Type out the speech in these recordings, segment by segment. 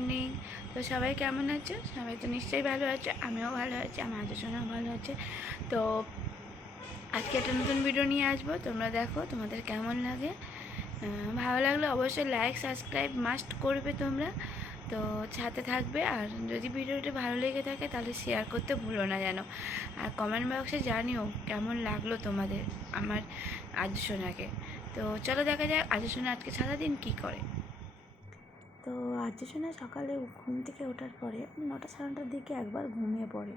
Morning তো সবাই কেমন আছো? সবাই তো নিশ্চয়ই ভালো আছে, আমিও ভালো আছি, আমার আলোচনাও ভালো আছে। তো আজকে একটা নতুন ভিডিও নিয়ে আসব। তোমরা দেখো তোমাদের কেমন লাগে। ভালো লাগলে অবশ্যই লাইক সাবস্ক্রাইব মাস্ট করবে তোমরা। তো সাথে থাকবে, আর যদি ভিডিওটা ভালো লেগে থাকে তাহলে শেয়ার করতে ভুলো না যেন। আর কমেন্ট বক্সে জানিও কেমন লাগল তোমাদের, আমার আর্যসোনাকে তো চলো দেখা যাক আর্যসোনা আজকে সারাদিন কী করে। তো আর্যসোনা সকালে ঘুম থেকে ওঠার পরে নটা সাড়ে নটার দিকে একবার ঘুমিয়ে পড়ে।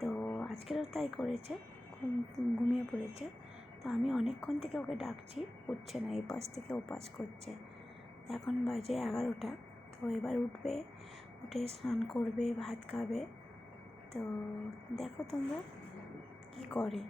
তো আজকেরও তাই করেছে, ঘুম, ঘুমিয়ে পড়েছে। তো আমি অনেকক্ষণ থেকে ওকে ডাকছি, উঠছে না এই পাশ থেকে ও পাশ করছে। এখন বাজে এগারোটা, তো এবার উঠবে, উঠে স্নান করবে, ভাত খাবে। তো দেখো তোমরা কী করে।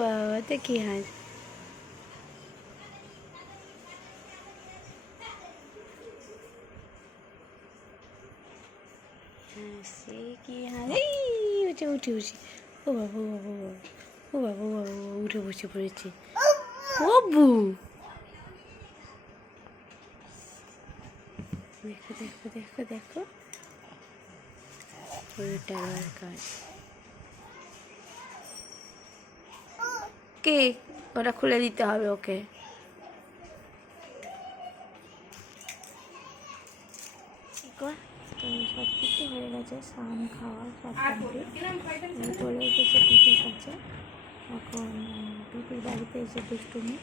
বাবাটা কি হাস সে কি হাস এই উঠে উঠে উঠে ও বাবু বাবু ও বাবু বাবু উঠে বসে পড়েছে ও বু দেখো দেখো দেখো ওটা আবার কাজ কে? ওটা খুলে দিতে হবে ওকে। সব কিছু হয়ে গেছে স্নান খাওয়া সব চলে এসেছে পিপির কাছে। এখন পিপির বাড়িতে এসে দুষ্টুমি।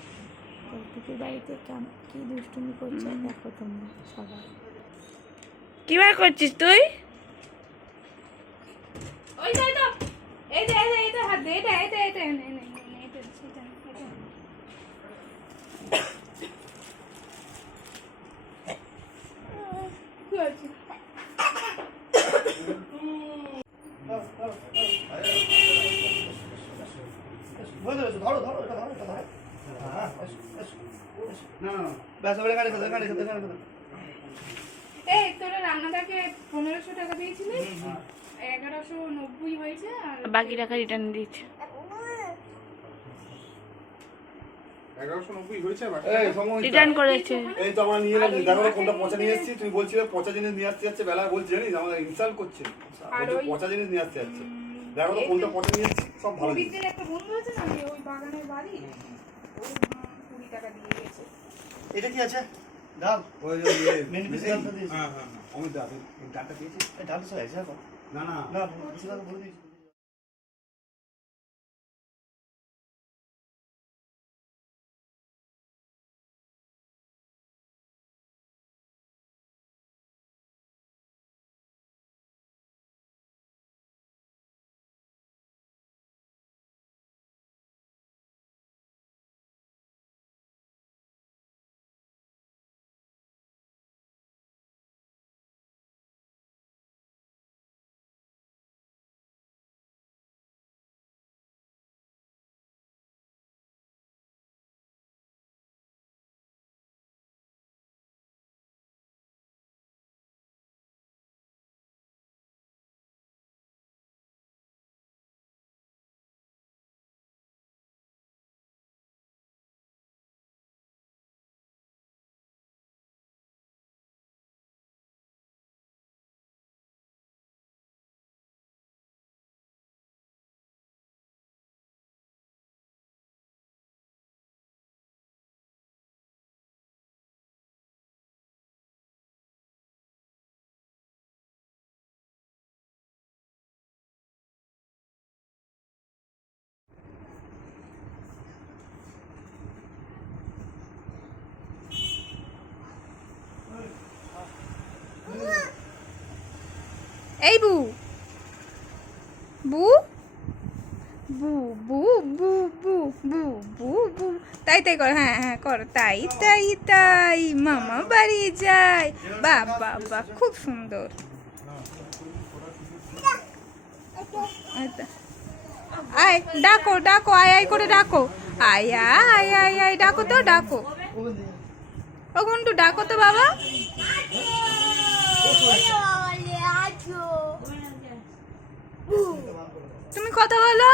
তো পিপির বাড়িতে কেমন কী দুষ্টুমি করছে দেখো তোমরা সবাই। কি বার করছিস তুই? ওই যে এটা এই যে এই যে এটা হাত দে এটা এটা এটা নে নে এটা এটা ধরো ধরো এটা ধরো এটা ধরো হ্যাঁ। না না ব্যাস ওটা এই তোরা রান্নাটাকে পনেরোশো টাকা দিয়েছিলিস এগারোশো নব্বই হয়েছে আর বাকি টাকা রিটার্ন সময় রিটার্ন করেছে এই তো আমরা নিয়ে এলাম দেখো কোনটা পচা নিয়ে এসেছি তুই বলছিলে পচা জিনিস নিয়ে আসতে যাচ্ছে বেলা বলছি জানিস আমাদের ইনসাল্ট করছে। ওই- পচা জিনিস নিয়ে আসতে যাচ্ছে। দেখো তো কোনটা পচা নিয়ে এসেছি সব ভালো একটা বন্ধু আছে না ওই বাগানের বাড়ি কুড়ি টাকা দিয়ে গেছে এটা কি আছে? ডাল। ওই যে ইয়ে মেন পিস হ্যাঁ হ্যাঁ হ্যাঁ। অমিত দা ডালটা পেয়েছি এই সব আছে এখন না না না এই বু। বু? বু বু বু বু বু বু বু। তাই তাই কর হ্যাঁ হ্যাঁ কর। তাই তাই তাই, মামা বাড়ি যাই বা বাহ খুব সুন্দর। আয়, ডাকো ডাকো, আয় আয় করে ডাকো। আয় আয় আয় আয়, ডাকো তো, ডাকো। ও ঘন্টু ডাকো তো বাবা। তুমি কথা বলো।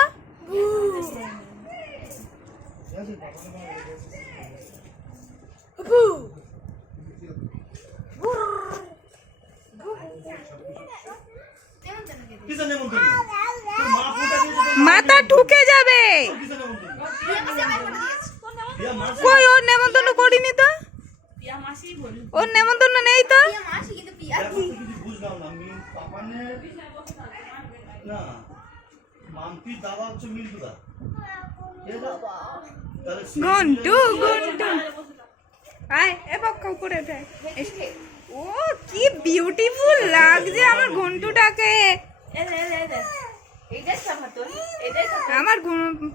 মাথা ঢুকে যাবে। কই ওর নেমন্তন্ন করিনি তো? ওর নেমন্তন্ন নেই তো? পাপানের না মামতির দাবা হচ্ছে ঘন্টু ঘন্টু আয় এ পক্ষ করে দেয়। ও কি বিউটিফুল লাগছে আমার ঘন্টুটাকে আমার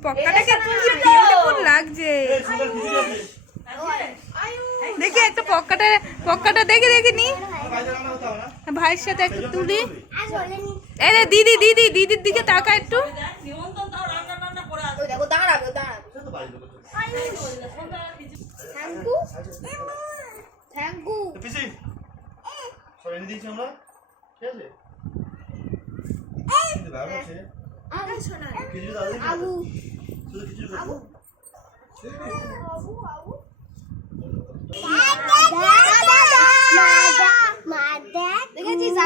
পক্কাটাকে বিউটিফুল লাগছে। দেখি একটা পক্কাটা পক্কাটা দেখে দেখে নি ভাইয়ের সাথে একটু তুলি। এই দিদি দিদি দিদির দিকে তাকা একটু। আমরা।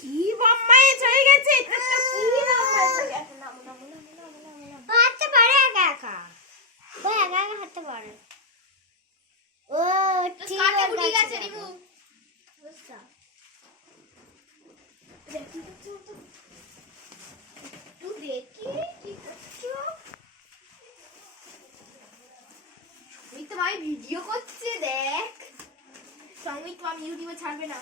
কি বাম্মায় চলে গেছে? হাঁটতে পারে একা একা? ও একা একা হাঁটতে পারে। ও ঠিক আছে রিমু? তুই দেখি কি করছ? আমি ভাই ভিডিও করছে দেখ। সংগীত তো আমি ইউটিউবে ছাড়বে না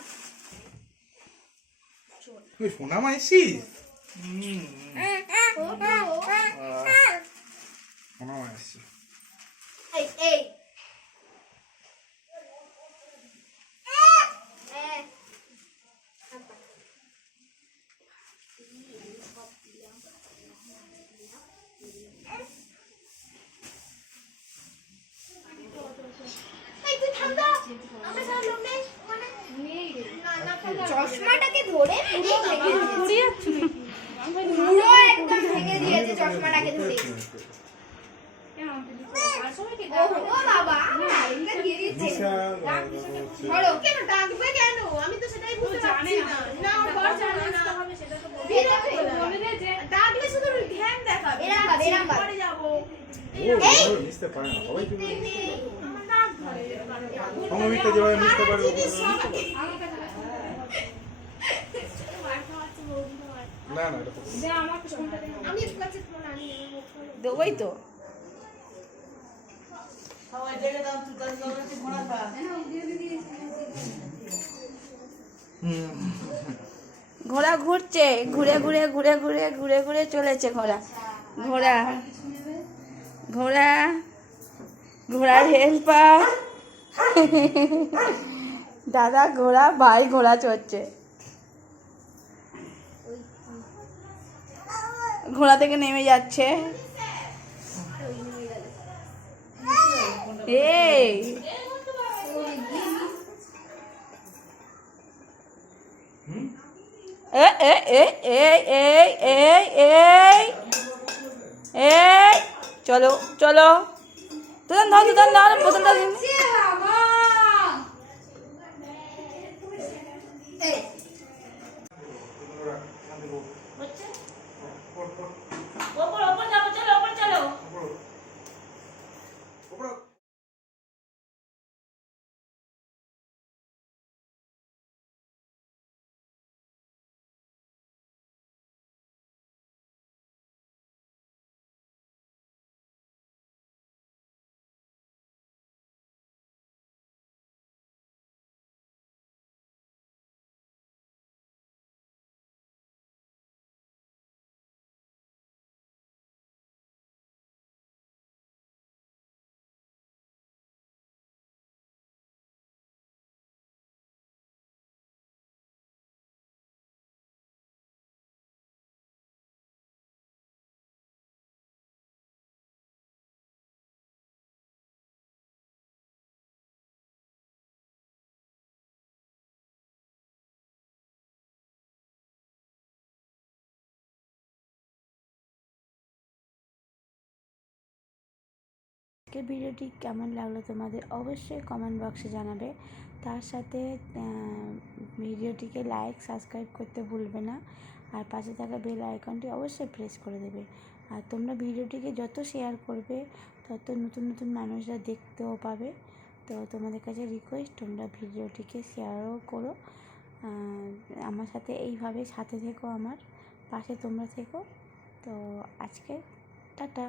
তুই সোনা মাইছিস সোনা মাইছি এই এই Eh. চশমাটাকে ধরে পুরো একদম ভেঙে দিয়েছে চশমাটাকে ধরে ও বাবা আরেকটা দিয়ে দিচ্ছে ধরো কেন ডাকবে কেন আমি তো সেটাই বুঝতে পারছি না ডাকলে শুধু ধ্যান দেখাবে এরম ভাবে এরম এই মিশতে পারে না। সবাই তুমি সমমিতা যেভাবে মিশতে পারে না না এটা দেবই তো ঘোড়া ঘুরছে ঘুরে ঘুরে ঘুরে ঘুরে ঘুরে ঘুরে চলেছে ঘোড়া। ঘোড়া ঘোড়া ঘোড়ার হেল্পার দাদা ঘোড়া ভাই ঘোড়া চড়ছে। ঘোড়া থেকে নেমে যাচ্ছে। চলো চলো। তুই ধর তুই ধর প্রথমটা আজকের ভিডিওটি কেমন লাগল তোমাদের অবশ্যই কমেন্ট বক্সে জানাবে। তার সাথে ভিডিওটিকে লাইক সাবস্ক্রাইব করতে ভুলবে না। আর পাশে থাকা বেল আইকনটি অবশ্যই প্রেস করে দেবে। আর তোমরা ভিডিওটিকে যত শেয়ার করবে, তত নতুন নতুন মানুষরা দেখতেও পাবে। তো তোমাদের কাছে রিকোয়েস্ট তোমরা ভিডিওটিকে শেয়ারও করো। আমার সাথে এইভাবে সাথে থেকো আমার, পাশে তোমরা থেকো। তো আজকে, টাটা।